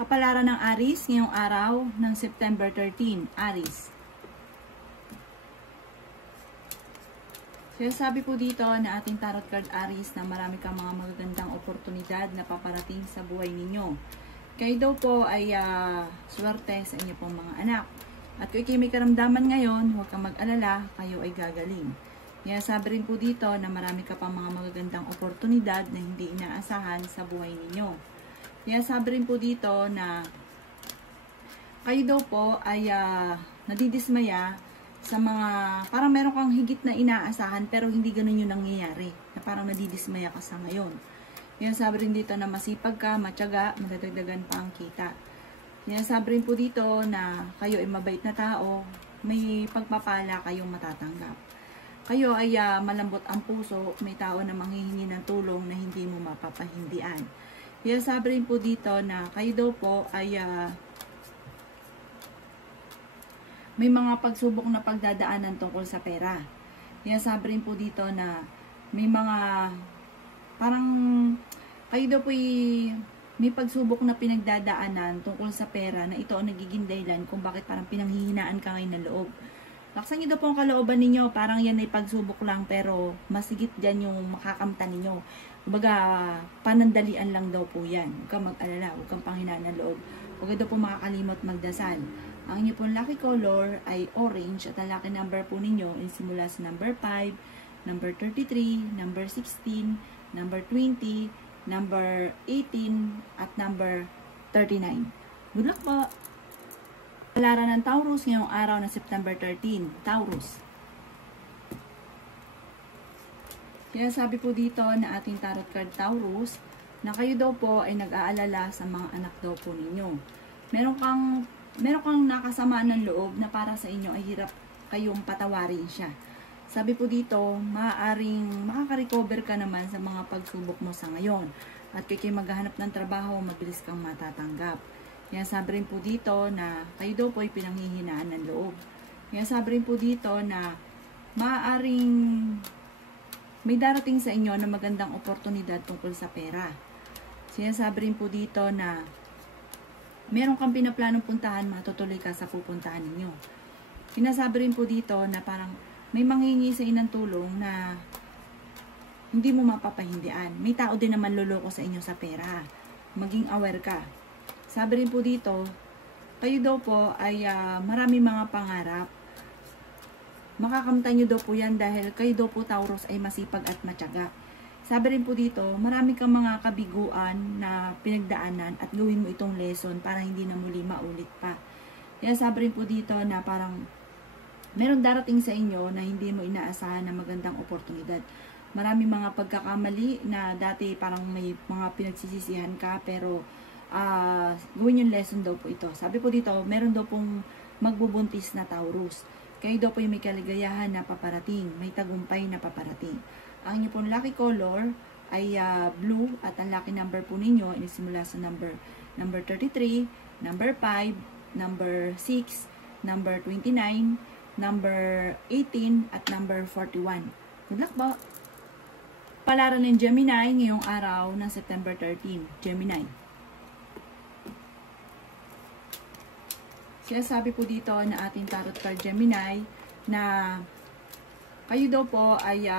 Kapalaran ng Aries ngayong araw ng September 13, Aries. Kaya sabi po dito na ating tarot card Aries na marami kang mga magagandang oportunidad na paparating sa buhay ninyo. Kayo daw po ay swerte sa inyo pong mga anak. At kung kayo may karamdaman ngayon, huwag kang mag-alala, kayo ay gagaling. Kaya sabi rin po dito na marami ka pang mga magagandang oportunidad na hindi inaasahan sa buhay ninyo. Kaya sabi rin po dito na kayo daw po ay nadidismaya sa mga, parang meron kang higit na inaasahan pero hindi ganun yung nangyayari. Na parang nadidismaya ka sa ngayon. Kaya sabi rin dito na masipag ka, matyaga, madadagdagan pa ang kita. Kaya sabi rin po dito na kayo ay mabait na tao, may pagpapala kayong matatanggap. Kayo ay malambot ang puso, may tao na manghihingi ng tulong na hindi mo mapapahindian. Kaya sabi rin po dito na kayo daw po ay may mga pagsubok na pagdadaanan tungkol sa pera. Kaya sabi rin po dito na may mga parang kayo daw po may pagsubok na pinagdadaanan tungkol sa pera na ito ang nagiging dahilan kung bakit parang pinanghihinaan ka ngayon ng loob. Laksan nyo daw po ang kalooban ninyo, parang yan ay pagsubok lang pero masigit dyan yung makakamtan ninyo. Kumbaga, panandalian lang daw po yan. Huwag kang mag-alala, huwag kang panghinaan ng loob. Huwag daw po makakalimot magdasal. Ang inyo pong lucky color ay orange at ang lucky number po ninyo ay simula sa number 5, number 33, number 16, number 20, number 18, at number 39. Good luck po! Kapalaran ng Taurus ngayong araw na September 13, Taurus. Kaya sabi po dito na ating tarot card Taurus, na kayo daw po ay nag-aalala sa mga anak daw po ninyo. Meron kang nakasamaan ng loob na para sa inyo ay hirap kayong patawarin siya. Sabi po dito, maaaring makaka-recover ka naman sa mga pagsubok mo sa ngayon. At kaya maghahanap ng trabaho, mabilis kang matatanggap. Kaya sabi rin po dito na kayo daw po ay pinanghihinaan ng loob. Kaya sabi rin po dito na maaaring may darating sa inyo na magandang oportunidad tungkol sa pera. Sinasabi rin po dito na meron kang pinaplanong puntahan, matutuloy ka sa pupuntahan ninyo. Sinasabi rin po dito na parang may manghingi sa inang tulong na hindi mo mapapahindian. May tao din naman luloko sa inyo sa pera. Maging aware ka. Sabi rin po dito, kayo daw po ay marami mga pangarap. Makakamtan nyo daw po yan dahil kayo daw po Taurus ay masipag at matyaga. Sabi rin po dito, marami kang mga kabiguan na pinagdaanan at gawin mo itong lesson para hindi na muli maulit pa. Kaya sabi rin po dito na parang meron darating sa inyo na hindi mo inaasahan na magandang oportunidad. Marami mga pagkakamali na dati parang may mga pinagsisisihan ka pero gawin yung lesson daw po ito. Sabi po dito, meron daw pong magbubuntis na Taurus. Kayo daw po yung may kaligayahan na paparating, may tagumpay na paparating. Ang inyo pong lucky color ay blue at ang lucky number po ninyo ay simula sa number 33, number 5, number 6, number 29, number 18, at number 41. Good luck po! Palaran ng Gemini ngayong araw ng September 13, Gemini. Kaya sabi po dito na ating tarot card Gemini na kayo daw po ay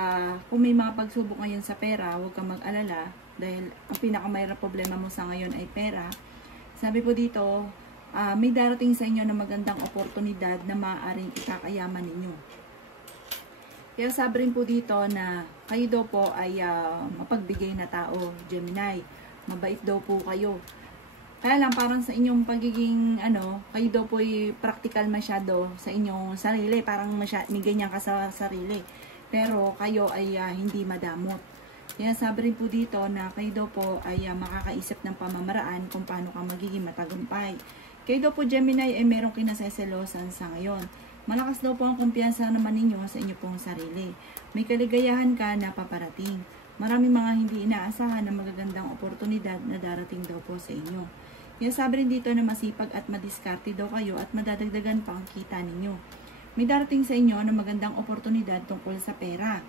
kung may mga pagsubok ngayon sa pera, huwag kang mag-alala dahil ang pinakamayroong problema mo sa ngayon ay pera. Sabi po dito, may darating sa inyo na magandang oportunidad na maaaring ikakayaman ninyo. Kaya sabi rin po dito na kayo daw po ay mapagbigay na tao, Gemini. Mabait daw po kayo. Kaya lang parang sa inyong pagiging kayo daw po ay practical masyado sa inyong sarili. Parang may ganyan ka sa sarili. Pero kayo ay hindi madamot. Kaya sabi rin po dito na kayo daw po ay makakaisip ng pamamaraan kung paano ka magiging matagumpay. Kayo daw po Gemini ay merong kinaseselosan sa ngayon. Malakas daw po ang kumpiyansa naman ninyo sa inyo pong sarili. May kaligayahan ka na paparating. Maraming mga hindi inaasahan na magagandang oportunidad na darating daw po sa inyo. Kaya sabi rin dito na masipag at madiskarte daw kayo at madadagdagan pa ang kita ninyo. May darating sa inyo na magandang oportunidad tungkol sa pera.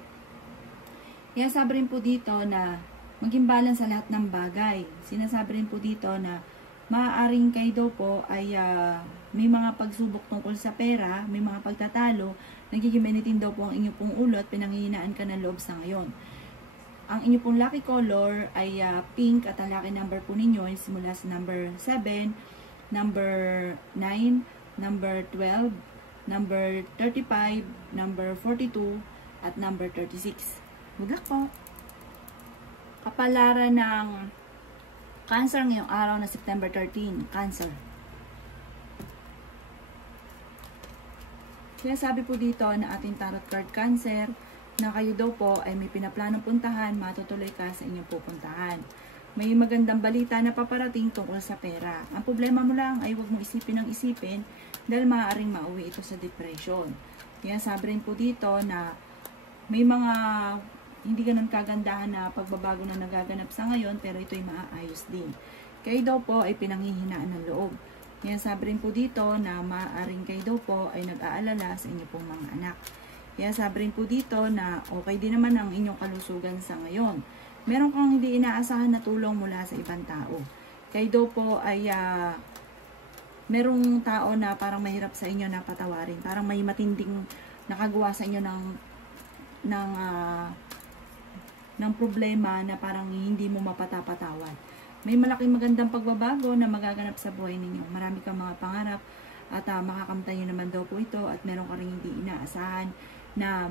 Kaya sabi rin po dito na maging balance sa lahat ng bagay. Sinasabi rin po dito na maaaring kayo daw po ay may mga pagsubok tungkol sa pera, may mga pagtatalo, nagigimenitin daw po ang inyo pong ulo at pinanghihinaan ka ng loob sa ngayon. Ang inyo pong lucky color ay pink at ang lucky number po ninyo ay simula sa number 7, number 9, number 12, number 35, number 42, at number 36. Good luck po! Kapalaran ng Cancer ngayong araw na September 13. Cancer. Kaya sabi po dito na ating tarot card Cancer na kayo daw po ay may pinaplanong puntahan, matutuloy ka sa inyong pupuntahan. May magandang balita na paparating tungkol sa pera. Ang problema mo lang ay huwag mo isipin ng isipin dahil maaaring mauwi ito sa depression. Kaya sabi rin po dito na may mga hindi ganun kagandahan na pagbabago na nagaganap sa ngayon, pero ito'y maaayos din. Kayo daw po ay pinanghihinaan ng loob. Kaya sabi rin po dito na maaaring kayo daw po ay nag-aalala sa inyo pong mga anak. Kaya sabi rin po dito na okay din naman ang inyong kalusugan sa ngayon. Meron kang hindi inaasahan na tulong mula sa ibang tao. Kayo daw po ay merong tao na parang mahirap sa inyo na patawarin. Parang may matinding nakagawa sa inyo ng problema na parang hindi mo mapatapatawad. May malaking magandang pagbabago na magaganap sa buhay ninyo. Marami kang mga pangarap at makakamtan nyo naman daw po ito at meron ka rin hindi inaasahan na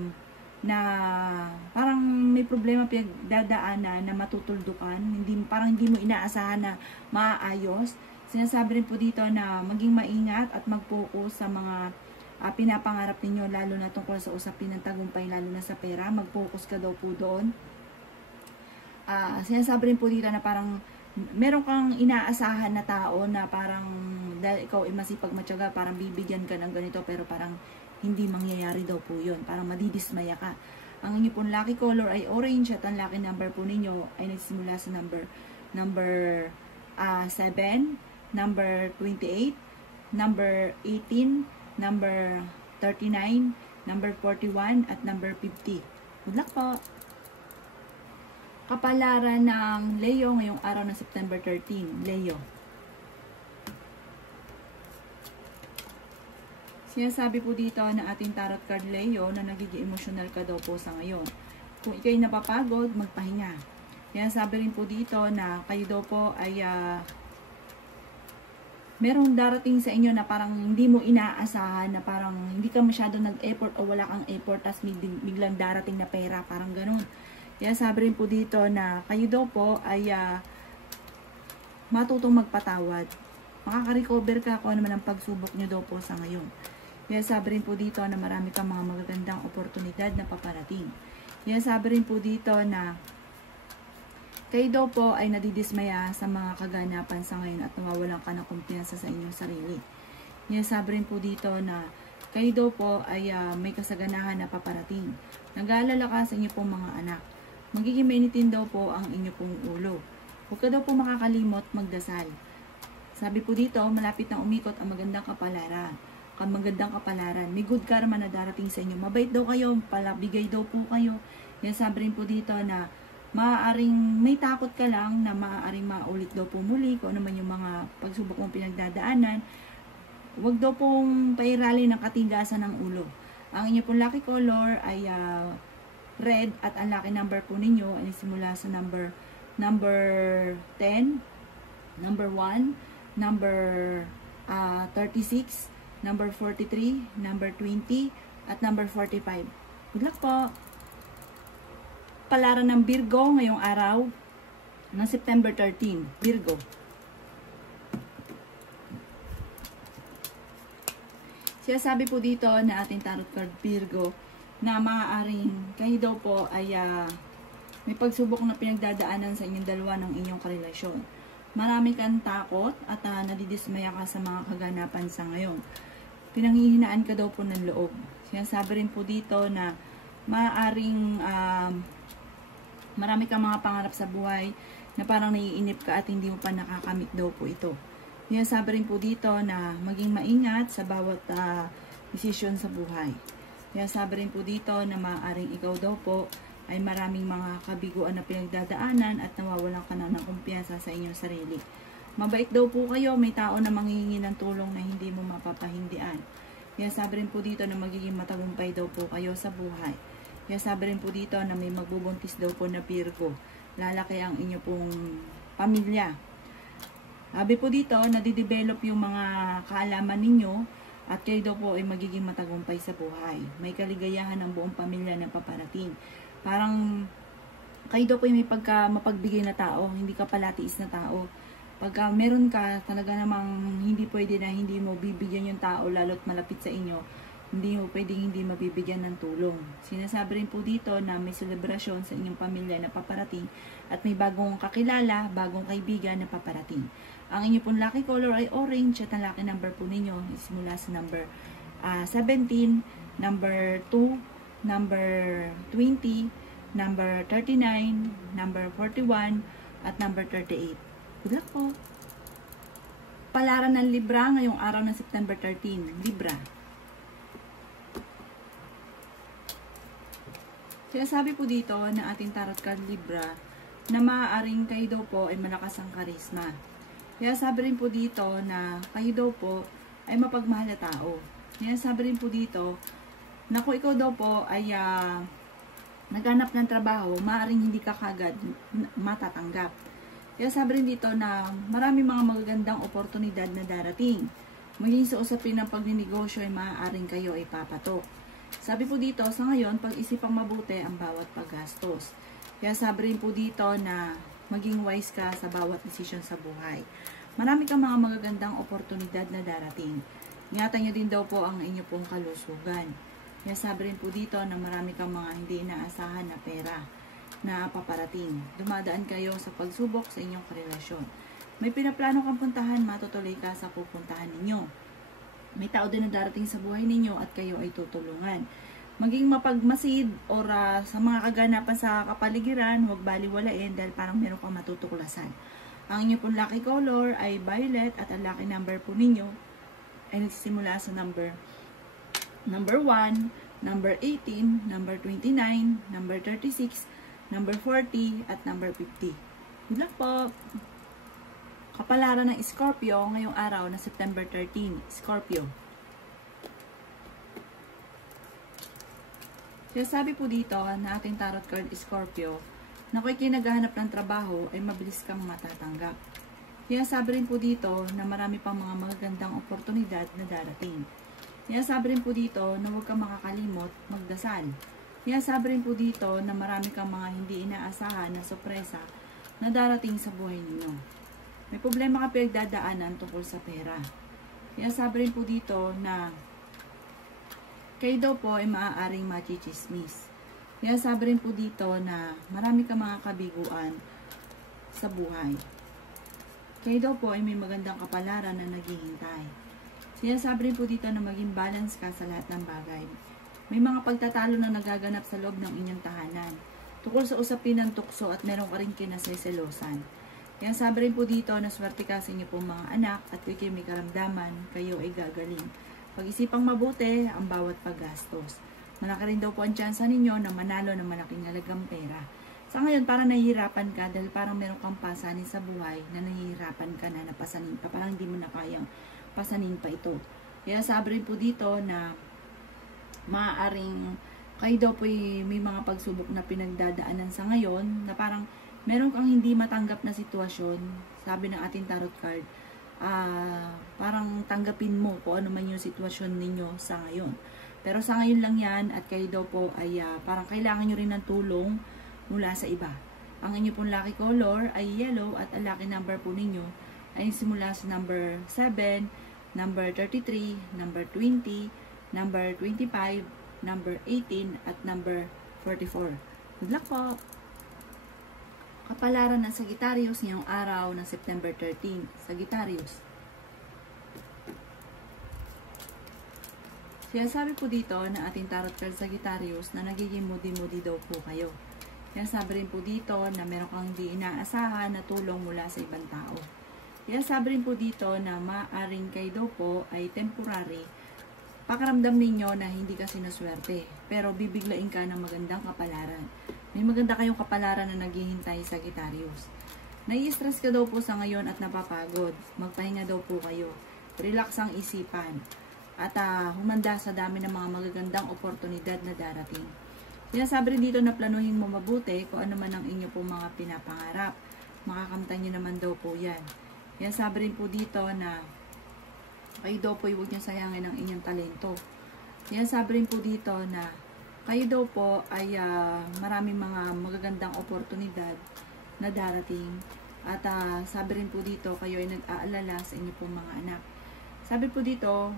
parang may problema pinagdadaanan na matutuldukan. Parang hindi mo inaasahan na maaayos. Sinasabi rin po dito na maging maingat at mag-focus sa mga pinapangarap ninyo, lalo na tungkol sa usapin ng tagumpay, lalo na sa pera. Mag-focus ka daw po doon. Sinasabi rin po dito na parang meron kang inaasahan na tao na parang dahil ikaw ay masipag matyaga, parang bibigyan ka ng ganito pero parang hindi mangyayari daw po yun. Parang madidismaya ka. Ang inyo pong lucky color ay orange at ang lucky number po ninyo ay nagsimula sa number 7, number 28, number 18, number 39, number 41, at number 50. Good luck po! Kapalaran ng Leo ngayong araw ng September 13. Leo. Sinasabi po dito na ating tarot card Leo na nagiging emotional ka daw po sa ngayon. Kung ikay napapagod, magpahinga. Sinasabi rin po dito na kayo daw po ay merong darating sa inyo na parang hindi mo inaasahan, na parang hindi ka masyado nag-effort o wala kang effort tas biglang darating na pera, parang ganun. Kaya sabi rin po dito na kayo daw po ay matutong magpatawad. Makaka-recover ka kung ano man ang pagsubok nyo daw po sa ngayon. Kaya sabi rin po dito na marami kang mga magagandang oportunidad na paparating. Kaya sabi rin po dito na kayo daw po ay nadidismaya sa mga kaganapan sa ngayon at nawawalan ka ng kumpiyansa sa inyong sarili. Kaya sabi rin po dito na kayo daw po ay may kasaganahan na paparating. Nag-aalala ka sa inyo pong mga anak. Magiging mainitin daw po ang inyo pong ulo. Huwag ka daw po makakalimot magdasal. Sabi po dito, malapit na umikot ang magandang kapalaran. May good karma na darating sa inyo. Mabait daw kayo, palabigay daw po kayo. Yan sabi rin po dito na maaaring may takot ka lang na maaaring maulit daw po muli kung ano man yung mga pagsubok mong pinagdadaanan. Huwag daw pong pairali ng katigasan ng ulo. Ang inyo pong lucky color ay red at ang lucky number po ninyo ay simula sa number 10, number 1, number 36, number 43, number 20, at number 45. Good luck po! Palaran ng Virgo ngayong araw ng September 13. Virgo. Sinasabi po dito na ating tarot card Virgo na maaaring kayo daw po ay may pagsubok na pinagdadaanan sa inyong dalawa ng inyong karelasyon. Marami kang takot at nadidismaya ka sa mga kaganapan sa ngayon. Pinanghihinaan ka daw po ng loob. Sinasabi rin po dito na maaaring marami kang mga pangarap sa buhay na parang naiinip ka at hindi mo pa nakakamit daw po ito. Sinasabi rin po dito na maging maingat sa bawat desisyon sa buhay. Kaya sabi rin po dito na maaaring ikaw daw po ay maraming mga kabiguan na pinagdadaanan at nawawalan ka na ng kumpiyansa sa inyong sarili. Mabait daw po kayo, may tao na manghihingi ng tulong na hindi mo mapapahindian. Kaya sabi rin po dito na magiging matagumpay daw po kayo sa buhay. Kaya sabi rin po dito na may magbubuntis daw po na Virgo. Lalaki ang inyo pong pamilya. Sabi po dito, nadidevelop yung mga kaalaman ninyo at kayo daw po ay magiging matagumpay sa buhay. May kaligayahan ng buong pamilya na paparating. Parang kayo daw po ay may mapagbigay na tao, hindi ka palatiis na tao. Pagka meron ka, talaga namang hindi pwede na hindi mo bibigyan yung tao lalo't malapit sa inyo, hindi mo pwedeng hindi mabibigyan ng tulong. Sinasabi rin po dito na may selebrasyon sa inyong pamilya na paparating at may bagong kakilala, bagong kaibigan na paparating. Ang inyong pong lucky color ay orange at ang lucky number po ninyo simula sa number 17, number 2, number 20, number 39, number 41, at number 38. Good luck po. Palaran ng Libra ngayong araw ng September 13. Libra. Sinasabi po dito na ating tarot card Libra na maaaring kayo daw po ay malakas ang karisma. Kaya sabi rin po dito na kayo daw po ay mapagmahal na tao. Kaya sabi rin po dito na kung ikaw daw po ay naghanap ng trabaho, maaaring hindi ka kagad matatanggap. Kaya sabi rin dito na marami mga magagandang oportunidad na darating. Maging sa usapin ng pagninegosyo ay maaaring kayo ay papatok. Sabi po dito, sa ngayon, pag-isipang mabuti ang bawat paggastos. Kaya sabi rin po dito na maging wise ka sa bawat desisyon sa buhay. Marami kang mga magagandang oportunidad na darating. Ingatan nyo din daw po ang inyo pong kalusugan. Kaya sabi rin po dito na marami kang mga hindi inaasahan na pera na paparating. Dumadaan kayo sa pagsubok sa inyong karelasyon. May pinaplano kang puntahan, matutuloy ka sa pupuntahan ninyo. May tao din na darating sa buhay ninyo at kayo ay tutulungan. Maging mapagmasid or sa mga kaganapan sa kapaligiran, huwag baliwalain dahil parang meron kang matutuklasan. Ang inyo pong lucky color ay violet at ang lucky number po ninyo ay nagsisimula sa number 1, number 18, number 29, number 36, number 40, at number 50. Good luck po! Kapalaran ng Scorpio ngayong araw na September 13. Scorpio. Kaya sabi po dito na ating tarot card Scorpio, na kung naghahanap ng trabaho ay mabilis kang matatanggap. Kaya sabi rin po dito na marami pang mga magagandang oportunidad na darating. Kaya sabi rin po dito na huwag kang makakalimot magdasal. Kaya sabi rin po dito na marami kang mga hindi inaasahan na sorpresa na darating sa buhay ninyo. May problema ka pinagdadaanan tungkol sa pera. Kaya sabi rin po dito na kayo daw po ay maaaring machichismis. Kaya sabi rin po dito na marami kang mga kabiguan sa buhay. Kayo daw po ay may magandang kapalaran na naghihintay. Kaya sabi rin po dito na maging balance ka sa lahat ng bagay. May mga pagtatalo na nagaganap sa loob ng inyong tahanan. Tungkol sa usapin ng tukso at meron ka rin kinasayselosan. Kaya sabi rin po dito na swerte ka sa inyo pong mga anak at kayo may karamdaman, kayo ay gagaling. Pag-isipang mabuti ang bawat paggastos. Malaki rin daw po ang tsansa ninyo na manalo ng malaking halagang pera. Sa ngayon, parang nahihirapan ka dahil parang meron kang pasanin sa buhay na nahihirapan ka na napasanin pa. Parang hindi mo na kayang pasanin pa ito. Kaya sabi rin po dito na maaaring kayo daw po may mga pagsubok na pinagdadaanan sa ngayon na parang meron kang hindi matanggap na sitwasyon. Sabi ng ating tarot card, parang tanggapin mo kung ano man yung sitwasyon ninyo sa ngayon. Pero sa ngayon lang yan at kayo daw po ay parang kailangan nyo rin ng tulong mula sa iba. Ang inyo pong lucky color ay yellow at ang lucky number po ninyo ay simula sa number 7, number 33, number 20, number 25, number 18, at number 44. Good luck po! Kapalaran ng Sagittarius ngayong araw ng September 13. Sagittarius. Kaya sabi po dito na ating tarot card Sagittarius na nagiging moody-moody daw po kayo. Kaya sabi rin po dito na meron kang hindi inaasahan na tulong mula sa ibang tao. Kaya sabi rin po dito na maaaring kayo daw po ay temporary. Pakaramdam ninyo na hindi ka sinuswerte, pero bibiglain ka ng magandang kapalaran. May maganda kayong kapalaran na naghihintay sa Sagittarius. Nai-stress ka daw po sa ngayon at napapagod. Magpahinga daw po kayo. Relax ang isipan. At humanda sa dami ng mga magagandang oportunidad na darating. Sinasabi rin dito na planuhin mo mabuti kung ano man ang inyo po mga pinapangarap. Makakamtan nyo naman daw po yan. Sinasabi rin po dito na kayo daw po huwag nyo sayangin ang inyong talento. Sinasabi rin po dito na kayo daw po ay maraming mga magagandang oportunidad na darating. At sabi rin po dito, kayo ay nag-aalala sa inyo pong mga anak. Sabi po dito,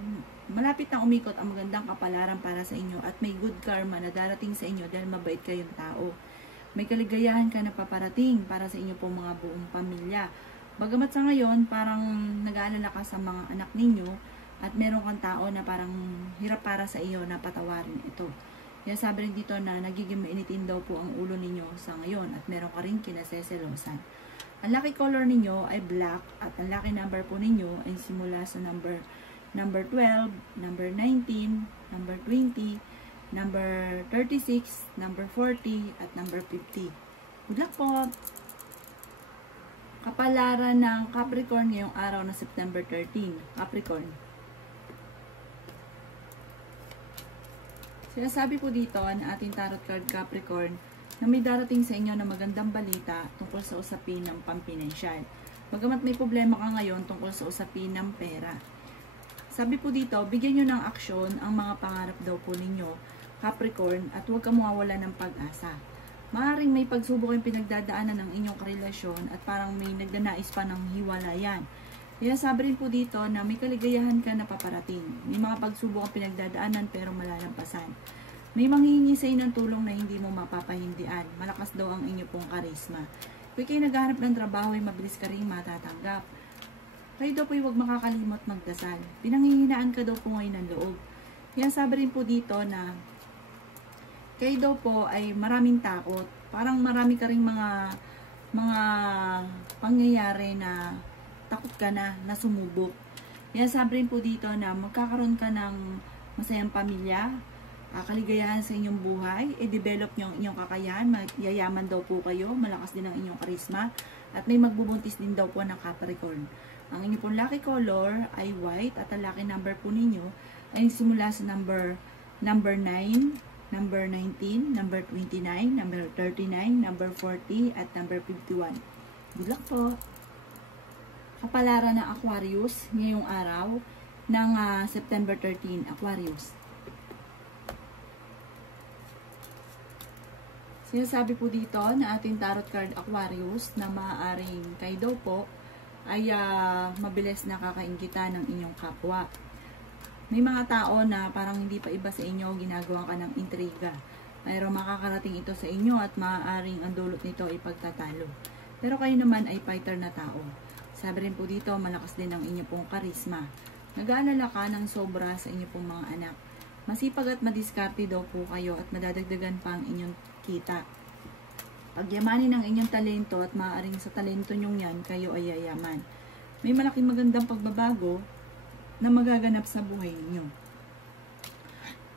malapit nang umikot ang magandang kapalaran para sa inyo at may good karma na darating sa inyo dahil mabait kayong tao. May kaligayahan ka na paparating para sa inyo pong mga buong pamilya. Bagamat sa ngayon, parang nag-aalala ka sa mga anak ninyo at meron kang tao na parang hirap para sa iyo na patawarin ito. Kaya sabi rin dito na nagiging mainitin daw po ang ulo ninyo sa ngayon at meron ka rin kinaseselosan. Ang lucky color ninyo ay black at ang lucky number po ninyo ay simula sa number 12, number 19, number 20, number 36, number 40, at number 50. Good luck po! Kapalaran ng Capricorn ngayong araw na September 13. Capricorn. Sinasabi po dito na ating tarot card Capricorn na may darating sa inyo na magandang balita tungkol sa usapin ng pampinansyal. Bagamat may problema ka ngayon tungkol sa usapin ng pera. Sabi po dito, bigyan nyo ng aksyon ang mga pangarap daw po ninyo, Capricorn, at huwag ka mawawala ng pag-asa. Maaring may pagsubok yung pinagdadaanan ng inyong karelasyon at parang may nagdanais pa ng hiwalayan. Kaya sabi rin po dito na may kaligayahan ka na paparating. May mga pagsubok ang pinagdadaanan pero malalampasan. May manghihingi sa inyo ng tulong na hindi mo mapapahindian. Malakas daw ang inyo pong karisma. Kung kayo naghahanap ng trabaho ay mabilis ka rin matatanggap. Kayo daw po huwag makakalimot magdasal. Pinanghihinaan ka daw po ngayon ng loob. Kaya sabi rin po dito na kayo daw po ay maraming takot. Parang marami ka rin mga pangyayari na takot ka na sumubok. Kaya sabi rin po dito na magkakaroon ka ng masayang pamilya, kaligayahan sa inyong buhay, i-develop nyo ang inyong kakayahan, yayaman daw po kayo, malakas din ang inyong karisma, at may magbubuntis din daw po ng Capricorn. Ang inyong pong lucky color ay white at ang lucky number po ninyo ay simula sa number 9, number 19, number 29, number 39, number 40, at number 51. Good luck po! Kapalaran ng Aquarius ngayong araw ng September 13, Aquarius. Sinasabi po dito na ating tarot card Aquarius na maaaring kayo daw po ay mabilis nakakainggitan ng inyong kapwa. May mga tao na parang hindi pa iba sa inyo, ginagawa ka ng intriga. Mayroong makakarating ito sa inyo at maaaring ang dulot nito ay pagtatalo. Pero kayo naman ay fighter na tao. Sabi rin po dito, malakas din ang inyo pong karisma. Nag-aalala ka ng sobra sa inyo pong mga anak. Masipag at madiskarte daw po kayo at madadagdagan pa ang inyong kita. Pagyamanin ang inyong talento at maaaring sa talento nyong yan, kayo ay yayaman. May malaking magandang pagbabago na magaganap sa buhay ninyo.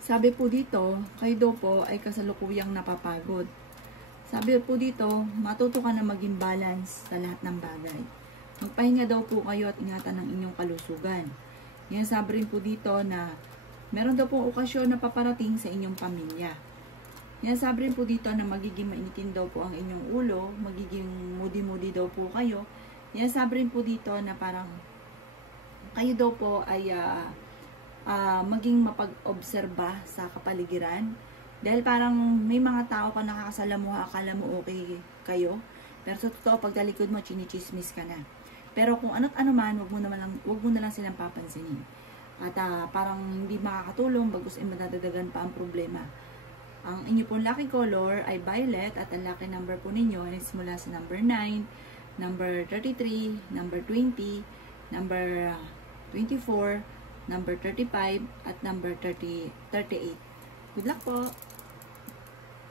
Sabi po dito, kayo daw po ay kasalukuyang napapagod. Sabi po dito, matuto ka na maging balance sa lahat ng bagay. Magpahinga daw po kayo at ingatan ang inyong kalusugan. Yan sabi rin po dito na meron daw po okasyon na paparating sa inyong pamilya. Yan sabi rin po dito na magiging mainitin daw po ang inyong ulo, magiging moody-moody daw po kayo. Yan sabi rin po dito na parang kayo daw po ay maging mapag-obserba sa kapaligiran. Dahil parang may mga tao ka nakakasalamuha, akala mo okay kayo. Pero sa totoo, pagdalikod mo, chinichismis ka na. Pero kung ano't ano man, wag mo na lang silang papansinin. At parang hindi makakatulong, bagus ay madadagdagan pa ang problema. Ang inyo pong lucky color ay violet at ang lucky number po ninyo ay simula sa number 9, number 33, number 20, number 24, number 35, at number 38. Good luck po!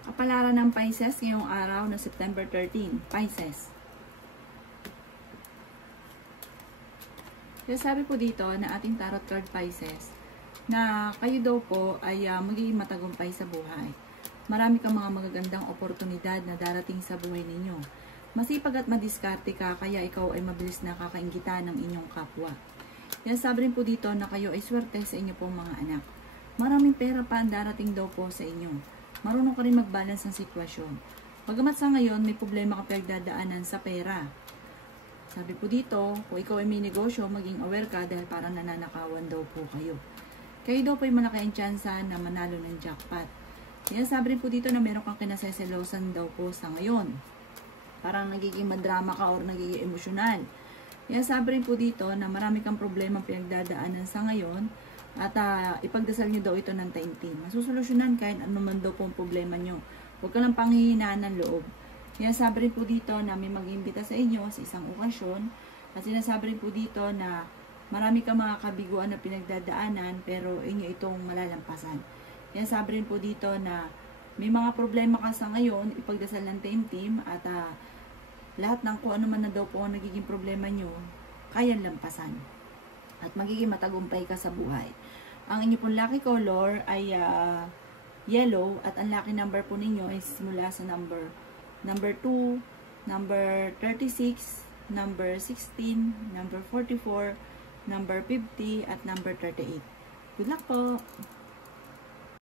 Kapalaran ng Pisces ngayong araw na September 13. Pisces. Kaya sabi po dito na ating tarot card Pisces na kayo daw po ay magiging matagumpay sa buhay. Marami kang mga magagandang oportunidad na darating sa buhay ninyo. Masipag at madiskarte ka, kaya ikaw ay mabilis na kakaingitan ng inyong kapwa. Yan sabi rin po dito na kayo ay swerte sa inyo pong mga anak. Maraming pera pa ang darating daw po sa inyo. Marunong ka rin mag-balance ng sitwasyon. Bagamat sa ngayon, may problema ka pinagdadaanan sa pera. Sabi po dito, kung ikaw ay may negosyo, maging aware ka dahil parang nananakawan daw po kayo. Kayo daw po ay malaki ang tsansa na manalo ng jackpot. Yan sabi rin po dito na meron kang kinaseselosan daw po sa ngayon. Parang nagiging madrama ka or nagiging emosyonal. Yan sabi rin po dito na marami kang problema pinagdadaanan sa ngayon at ipagdasal nyo daw ito ng taimtim. Masusolusyonan kahit ano man daw po ang problema nyo. Huwag ka lang panghihinaan ng loob. Yan sabi rin po dito na may mag-imbita sa inyo sa isang okasyon at sinasabi rin po dito na marami kang mga kabiguan na pinagdadaanan pero inyo itong malalampasan. Yan sabi rin po dito na may mga problema ka sa ngayon, ipagdasal ng taimtim at lahat ng kung ano man na daw po ang nagiging problema nyo, kayang lampasan. At magiging matagumpay ka sa buhay. Ang inyo pong lucky color ay yellow at ang lucky number po ninyo ay simula sa number 2, number 36, number 16, number 44, number 50 at number 38. Good luck po!